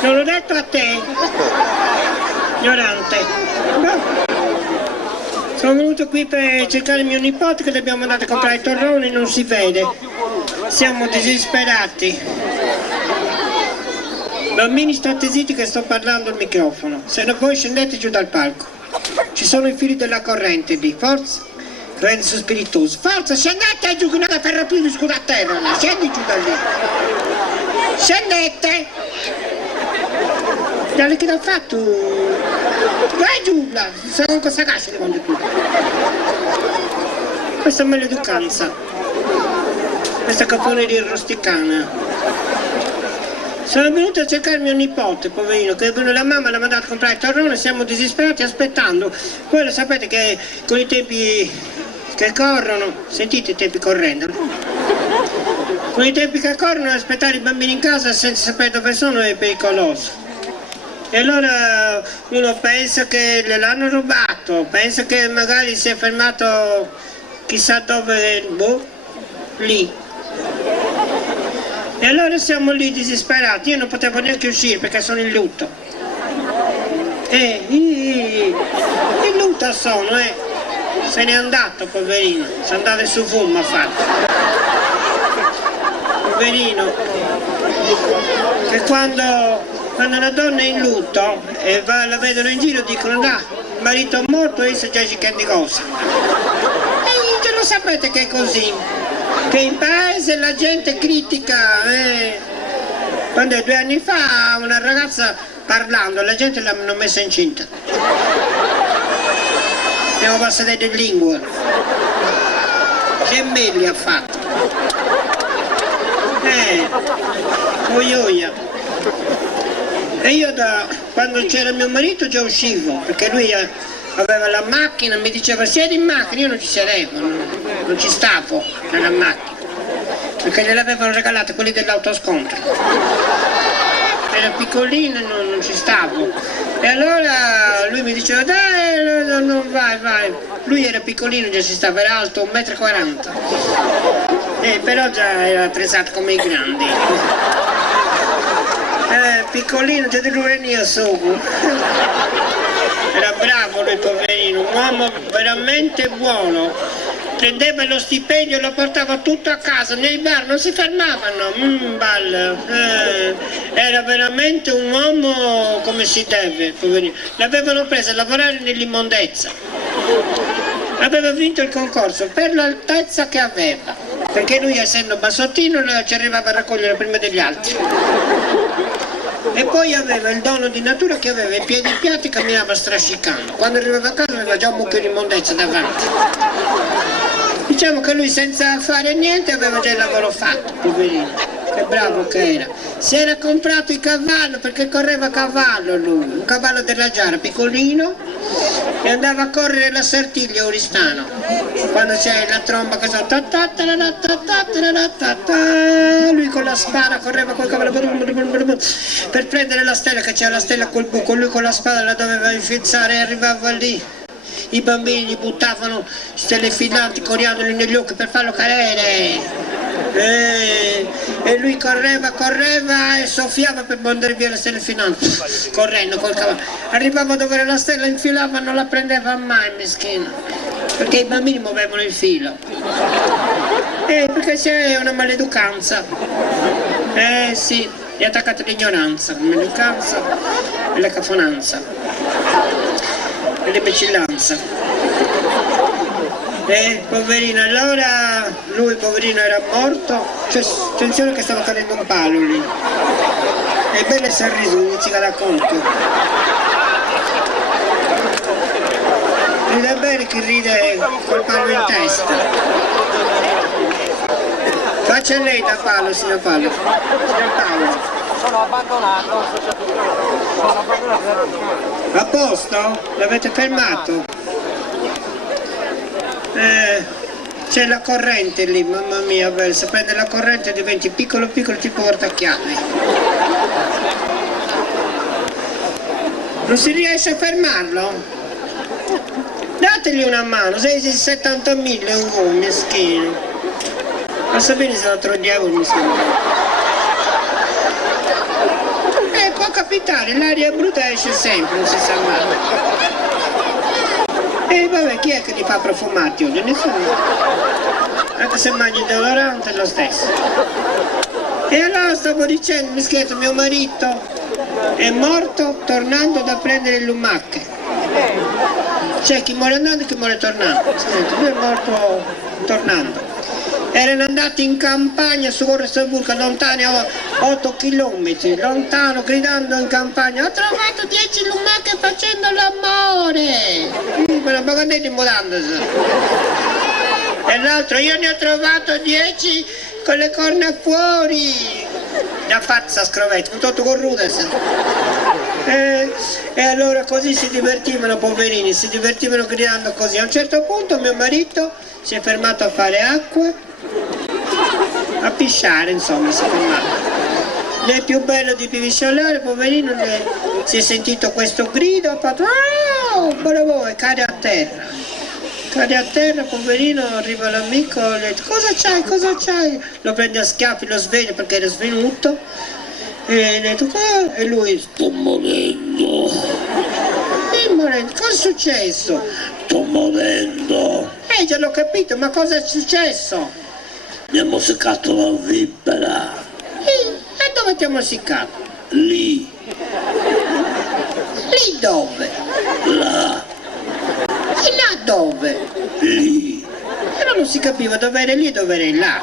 Non l'ho detto a te, ignorante. No. Sono venuto qui per cercare mio nipote che dobbiamo andare a comprare i torroni, non si vede. Siamo disperati. Bambini, state zitti che sto parlando al microfono. Se no voi scendete giù dal palco. Ci sono i fili della corrente lì, forza. Renzo spiritoso. Forza, scendete giù che non ferro più di scudo a terra. Scendi giù da lì. Scendete. Dale che l'ha fatto. Vai giù là, sono in questa cassa quando tu. Questa è maleducanza. Questa caponeria rusticana. Sono venuto a cercare mio nipote, poverino, che la mamma l'ha mandato a comprare il torrone, siamo disperati aspettando. Voi lo sapete che con i tempi che corrono, sentite i tempi correndo, con i tempi che corrono aspettare i bambini in casa senza sapere dove sono è pericoloso. E allora uno pensa che gliel'hanno rubato, pensa che magari si è fermato chissà dove, boh, lì. E allora siamo lì disperati, io non potevo neanche uscire perché sono in lutto. In lutto sono, se n'è andato poverino, si è andato su fumo a fatto. Poverino, che quando una donna è in lutto e la vedono in giro dicono il marito è morto e essa già si chiede cosa. E già lo sapete che è così, che in paese la gente critica. Quando 2 anni fa una ragazza parlando, la gente l'hanno messa incinta. Abbiamo passato delle lingue. Gemelli ha fatto. Oioia. E io quando c'era mio marito già uscivo, perché lui aveva la macchina, mi diceva siedi in macchina, io non ci sarevo, non ci stavo nella macchina, perché gliel'avevano regalata quelli dell'autoscontro. Era piccolino e non ci stavo. E allora lui mi diceva dai, non vai. Lui era piccolino, già si stava, era alto 1,40 m. Però già era attrezzato come i grandi. Piccolino, già di Ruenia sono. Era bravo lui poverino, un uomo veramente buono. Prendeva lo stipendio e lo portava tutto a casa, nei bar non si fermavano. Era veramente un uomo come si deve, poverino. L'avevano preso a lavorare nell'immondezza. Aveva vinto il concorso per l'altezza che aveva, perché lui essendo bassottino ci arrivava a raccogliere prima degli altri. E poi aveva il dono di natura che aveva i piedi piatti e camminava strascicando. Quando arrivava a casa aveva già un mucchio di immondezza davanti. Diciamo che lui senza fare niente aveva già il lavoro fatto, poverino. Che bravo che era. Si era comprato il cavallo perché correva a cavallo lui, un cavallo della Giara, piccolino, e andava a correre la Sartiglia Oristano. Quando c'è la tromba che so, lui con la spada correva col cavallo per prendere la stella, che c'era la stella col buco, lui con la spada la doveva infilzare e arrivava lì. I bambini gli buttavano stelle filanti coriandoli negli occhi per farlo cadere. E lui correva e soffiava per mandare via le stelle filanti, correndo col cavallo. Arrivava dove era la stella, infilava, non la prendeva mai, meschino, perché i bambini muovevano il filo. Perché c'è una maleducanza. Sì, è attaccata l'ignoranza, la maleducanza e la cafonanza e l'imbecillanza. Poverino, allora lui poverino era morto, cioè attenzione che stava cadendo un palo lì. E bene sorriso, inizi a racconto. Ride bene chi ride col palo in testa. Faccia lei da palo, signor Paolo. Signor Paolo. Sono abbandonato. A posto? L'avete fermato? C'è la corrente lì, mamma mia, se prende la corrente diventi piccolo tipo portachiavi. Non si riesce a fermarlo? Dategli una mano, sei 70.000 un uomo, meschino. Ma sapete se lo troviamo, meschino. Può capire evitare, l'aria brutta esce sempre, non si sa mai. E vabbè, chi è che li fa profumati oggi? Nessuno. Anche se mangi deodorante è lo stesso. E allora stavo dicendo, mi scherzo, mio marito è morto tornando da prendere il lumache. C'è chi muore andando e chi muore tornando. Lui è morto tornando. Erano andati in campagna su Corre Sabulca, lontani 8 chilometri, lontano, gridando in campagna: ho trovato 10 lumache facendo l'amore! Ma non andate immodandosi. E l'altro: io ne ho trovato 10 con le corna fuori! La faccia scrovetta, tutto con rudes. E allora così si divertivano, poverini, si divertivano gridando così. A un certo punto mio marito si è fermato a fare acqua, a pisciare, insomma, si è fermato. Lei più bello di pivisciolare, poverino, si è sentito questo grido, ha fatto "oh, bravo", e cade a terra. Cade a terra, poverino, arriva l'amico, le dice: cosa c'hai, cosa c'hai? Lo prende a schiaffi, lo sveglia perché era svenuto. E le dico: e lui: sto morendo. Morendo, cosa è successo? Sto morendo. Già l'ho capito, ma cosa è successo? Mi ha mossecato la vipera. E dove ti ha mossecato? Lì. Lì dove? Là. E là dove? Lì. Però non si capiva dove era lì e dove era là.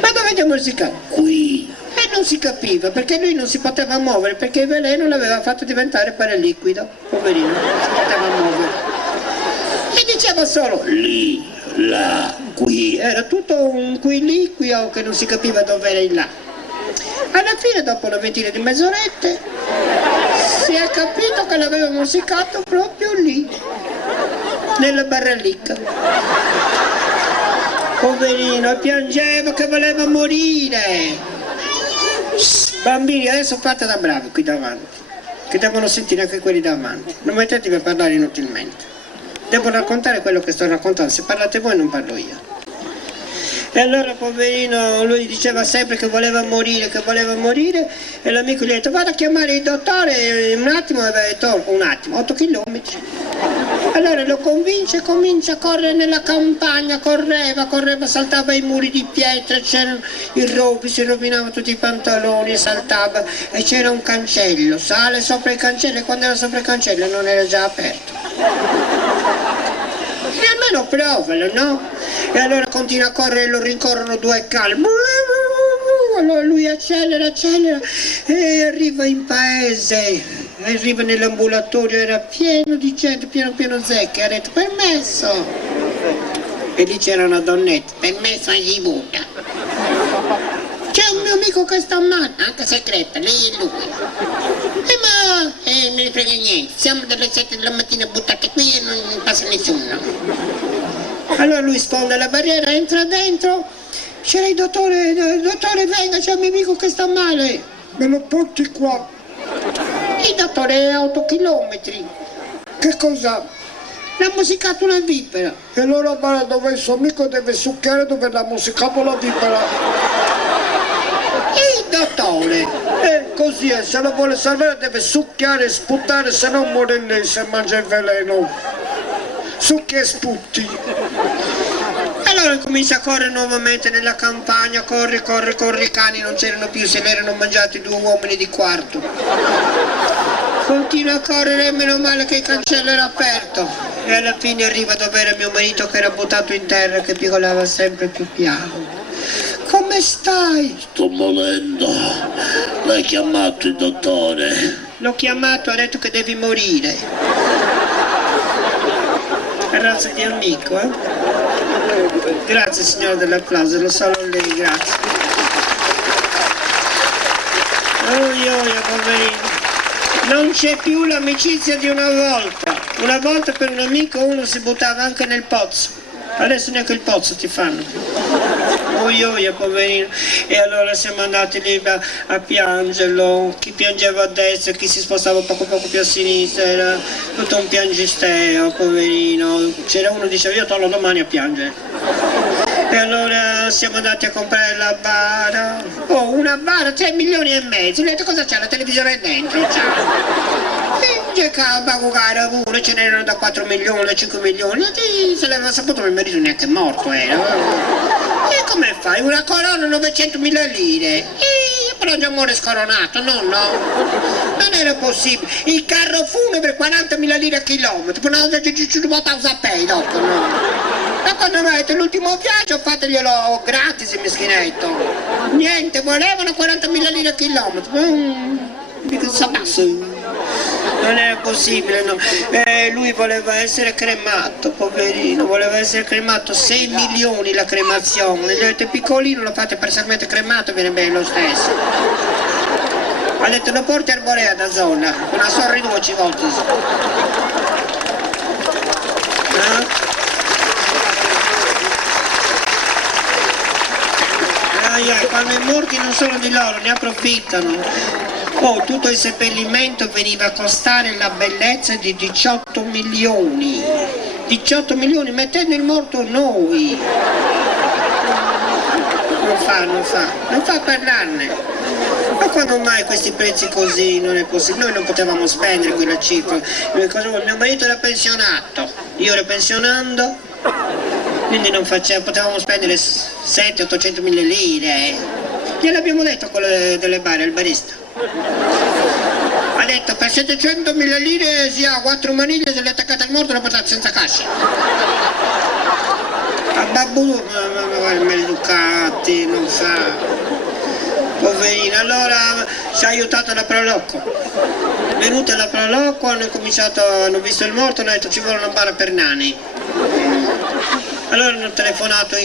Ma dove ti ha mossecato? Qui. E non si capiva perché lui non si poteva muovere, perché il veleno l'aveva fatto diventare paraliquido. Poverino, non si poteva muovere. E diceva solo lì, là, qui. Era tutto un qui lì, qui che non si capiva dove era il là. Alla fine, dopo una ventina di mezz'orette, si è capito che l'aveva mossecato proprio lì, nella barallicca. Poverino, e piangeva che voleva morire. Bambini, adesso fate da bravi qui davanti, che devono sentire anche quelli davanti. Non mettetevi a parlare inutilmente. Devo raccontare quello che sto raccontando, se parlate voi non parlo io. E allora poverino, lui diceva sempre che voleva morire, e l'amico gli ha detto: vado a chiamare il dottore, un attimo, e aveva detto: un attimo, 8 chilometri. Allora lo convince, comincia a correre nella campagna, correva, saltava i muri di pietra, c'erano i rovi, si rovinava tutti i pantaloni, saltava, e c'era un cancello, sale sopra il cancello, e quando era sopra il cancello non era già aperto. E almeno provalo, no? E allora continua a correre, lo rincorrono 2 calli. Allora lui accelera e arriva in paese, arriva nell'ambulatorio, era pieno di gente, pieno zecche, ha detto: permesso. E lì c'era una donnetta: permesso agli butta. C'è un mio amico che sta male, anche segreta, lei e lui. Ma non ne frega niente, siamo dalle 7 della mattina buttate qui e non passa nessuno. Allora lui sfonda la barriera, entra dentro, c'era il dottore venga, c'è un mio amico che sta male. Me lo porti qua. Il dottore è a 8 chilometri. Che cosa? L'ha musicato una vipera. E allora va dove il suo amico deve succhiare dove l'ha musicato la vipera. Il dottore così è, se lo vuole salvare deve succhiare e sputare, se no muore lei se mangia il veleno. Succhia e sputti. Allora comincia a correre nuovamente nella campagna, corre, i cani non c'erano più, se l'erano mangiati 2 uomini di quarto. Continua a correre, meno male che il cancello era aperto. E alla fine arriva dove era mio marito che era buttato in terra, che pigolava sempre più piano. Come stai? Sto morendo. L'hai chiamato il dottore? L'ho chiamato, ha detto che devi morire. Razza di amico, eh? Grazie signore dell'applauso, lo solo lei, grazie. Poverino. Non c'è più l'amicizia di una volta. Una volta per un amico uno si buttava anche nel pozzo. Adesso neanche il pozzo ti fanno. Poverino. E allora siamo andati lì a piangerlo, chi piangeva a destra, chi si spostava poco più a sinistra, era tutto un piangisteo, poverino. C'era uno che diceva: io torno domani a piangere. E allora siamo andati a comprare la bara. Oh, una bara, 3 milioni e mezzo. Ho detto, cosa c'è? La televisione dentro, ciao. Finge che a Bagugara pure ce n'erano da 4 milioni, 5 milioni. E se l'aveva saputo mio marito neanche morto era. E come fai? Una corona 900.000 lire. E però già muore scoronato, no, non era possibile. Il carro funebre 40.000 lire a chilometro, poi ci devo usare dopo, no? Ma quando avete l'ultimo viaggio fateglielo gratis, meschinetto. Niente, volevano 40.000 lire a chilometro. Dico, non era possibile, no. Lui voleva essere cremato, poverino, voleva essere cremato, 6 milioni la cremazione. Gli ho detto, piccolino, lo fate parzialmente cremato, viene bene lo stesso. Ha detto, lo porti Arborea da zona, una sorrido ci volte. No? Quando i morti non sono di loro, ne approfittano. Oh, tutto il seppellimento veniva a costare la bellezza di 18 milioni. 18 milioni mettendo il morto noi. Non fa parlarne. Ma quando mai questi prezzi così non è possibile? Noi non potevamo spendere quella cifra. Mio marito era pensionato, io ero pensionando. Quindi non potevamo spendere 700-800 mila lire. Gliel'abbiamo detto a quello delle bare, al barista. Ha detto per 700 mila lire si ha 4 maniglie, se le attaccate al morto e le portate senza cassa. A babbu, maleducati, non fa. Poverino, allora ci ha aiutato la Proloco. Venuta la Proloco, hanno visto il morto, hanno detto ci vuole una bara per nani. Allora hanno telefonato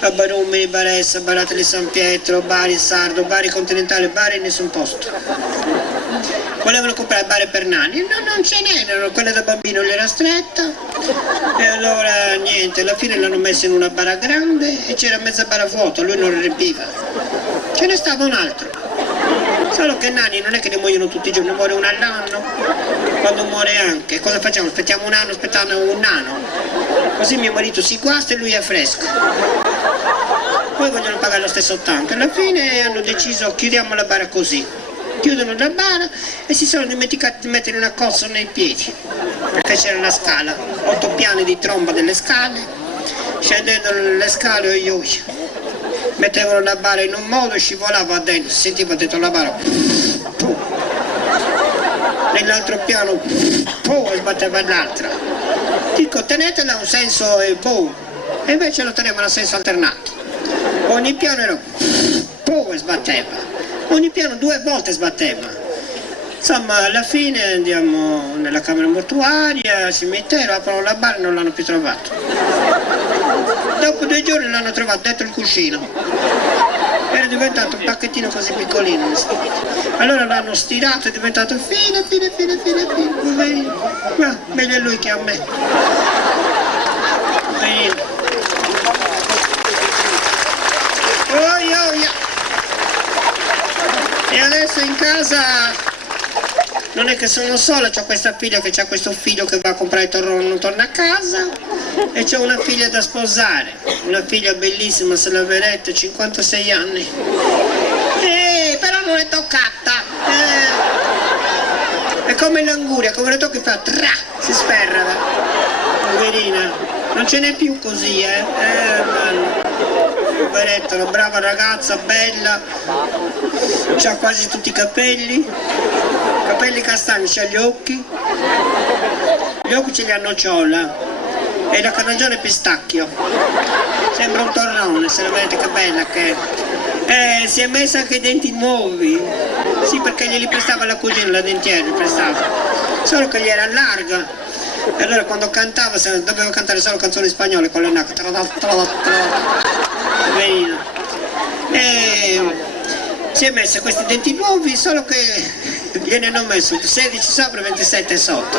a Barumini, Baressa, Barate di San Pietro, Bari Sardo, Bari Continentale, Bari in nessun posto. Volevano comprare bare per nani, no, non ce n'erano, quella da bambino gli era stretta. E allora niente, alla fine l'hanno messa in una bara grande e c'era mezza bara vuota, lui non riempiva. Ce ne stava un altro. Solo che nani non è che ne muoiono tutti i giorni, ne muore uno all'anno. Quando muore anche, cosa facciamo? Aspettiamo un anno, aspettando un anno. Così mio marito si guasta e lui è fresco. Poi vogliono pagare lo stesso tanto. Alla fine hanno deciso chiudiamo la bara così. Chiudono la bara e si sono dimenticati di mettere una cossa nei piedi. Perché c'era la scala, 8 piani di tromba delle scale. Scendendo nelle scale io mettevano la bara in un modo e scivolava dentro, si sentiva dentro la bara. Nell'altro piano e sbatteva l'altra. Dico tenetela un senso e boom, e invece lo tenevano a senso alternato. Ogni piano era e sbatteva, ogni piano 2 volte sbatteva. Insomma alla fine andiamo nella camera mortuaria, al cimitero, aprono la bara e non l'hanno più trovato. Dopo 2 giorni l'hanno trovato dentro il cuscino. Era diventato un pacchettino così piccolino. Allora l'hanno stirato, è diventato fine. Ma meglio lui che a me. E adesso in casa non è che sono sola, ho questa figlia che ha questo figlio che va a comprare il torrone, non torna a casa, e c'ho una figlia da sposare, una figlia bellissima, se la vedete, 56 anni. Però non è toccata. È come l'anguria, come le tocchi fa tra, si sferra. Poverina, non ce n'è più così, poveretta, una brava ragazza, bella, c'ha quasi tutti i capelli castani, c'ha gli occhi ce li ha nocciola e la carnagione pistacchio, sembra un torrone, se la vedete che bella che è. Si è messa anche i denti nuovi, sì, perché glieli prestava la cugina, la dentiera gli prestava, solo che gli era larga e allora quando cantava doveva cantare solo canzoni spagnole con le nache. Si è messa questi denti nuovi, solo che gliene hanno messo 16 sopra e 27 sotto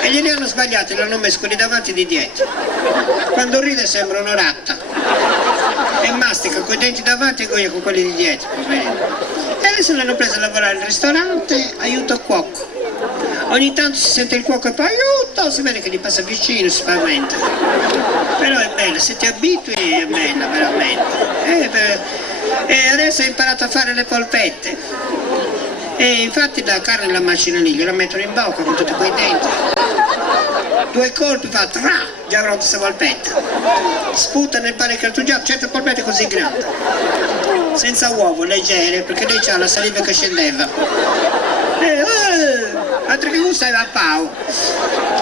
e glieli hanno sbagliati, li hanno messo quelli davanti e di dietro. Quando ride sembra una ratta e mastica con i denti davanti e goia con quelli di dietro. E adesso l'hanno presa a lavorare al ristorante aiuto cuoco. ogni tanto si sente il cuoco e poi aiuto, si vede che gli passa vicino, si spaventa. Però è bella, se ti abitui è bella veramente. E adesso hai imparato a fare le polpette. E infatti la carne la macinano lì, gliela mettono in bocca con tutti quei denti. 2 colpi fa tra, già avrò questa polpetta. Sputa nel pane cartugiato, certe polpette così grandi. Senza uovo, leggere, perché lei c'ha la saliva che scendeva. Altro che gusto aveva Pau.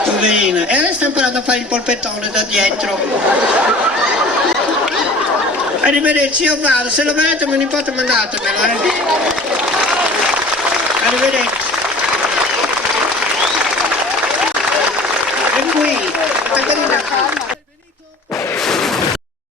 Poverina. E adesso sto imparando a fare il polpettone da dietro. Arrivederci, io vado, se lo volete mio nipote mandatemelo, Arrivederci. E qui,